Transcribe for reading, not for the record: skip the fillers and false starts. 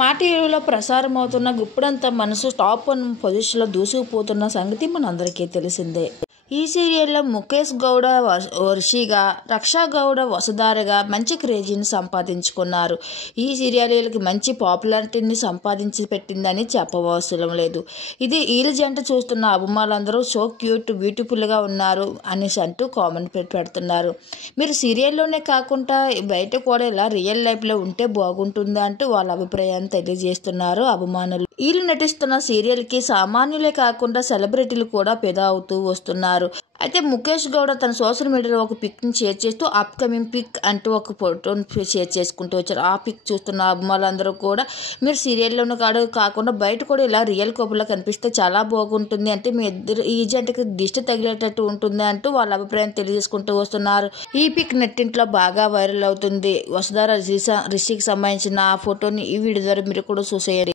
మా టీవీలో ప్రసారమవుతున్న గుప్పుడంత మనసు టాప్ 1 పొజిషన్లో దూసుకుపోతున్న సంగతి మనందరికీ తెలిసిందే. ఈ సీరియల్లో ముఖేష్ గౌడ వర్షిగా, రక్షా గౌడ వసుధారగా మంచి క్రేజీని సంపాదించుకున్నారు. ఈ సీరియల్కి మంచి పాపులారిటీని సంపాదించి పెట్టిందని చెప్పవసరం లేదు. ఇది వీళ్ళ జంట చూస్తున్న అభిమానులందరూ సో క్యూట్, బ్యూటిఫుల్గా ఉన్నారు అనేసి అంటూ కామెంట్ పెడుతున్నారు. మీరు సీరియల్లోనే కాకుండా బయట కూడా ఇలా రియల్ లైఫ్లో ఉంటే బాగుంటుంది అంటూ వాళ్ళ అభిప్రాయాన్ని తెలియజేస్తున్నారు అభిమానులు. వీళ్ళు నటిస్తున్న సీరియల్కి సామాన్యులే కాకుండా సెలబ్రిటీలు కూడా ఫిదా అవుతూ వస్తున్నారు. అయితే ముఖేష్ గౌడ తన సోషల్ మీడియాలో ఒక పిక్ని షేర్ చేస్తూ అప్కమింగ్ పిక్ అంటూ ఒక ఫోటోని షేర్ చేసుకుంటూ వచ్చారు. ఆ పిక్ చూస్తున్న అభిమానులందరూ కూడా మీరు సీరియల్లోనూ కాకుండా బయట కూడా ఇలా రియల్ కపుల్లా కనిపిస్తే చాలా బాగుంటుంది, అంటే మీ ఇద్దరు ఈ జంటకి దిష్టి తగిలేటట్టు ఉంటుంది అంటూ వాళ్ళ అభిప్రాయం తెలియజేసుకుంటూ వస్తున్నారు. ఈ పిక్ నెట్టింట్లో బాగా వైరల్ అవుతుంది. వసుధార రిషికి సంబంధించిన ఆ ఫోటోని ఈ వీడియో ద్వారా మీరు కూడా చూసేయండి.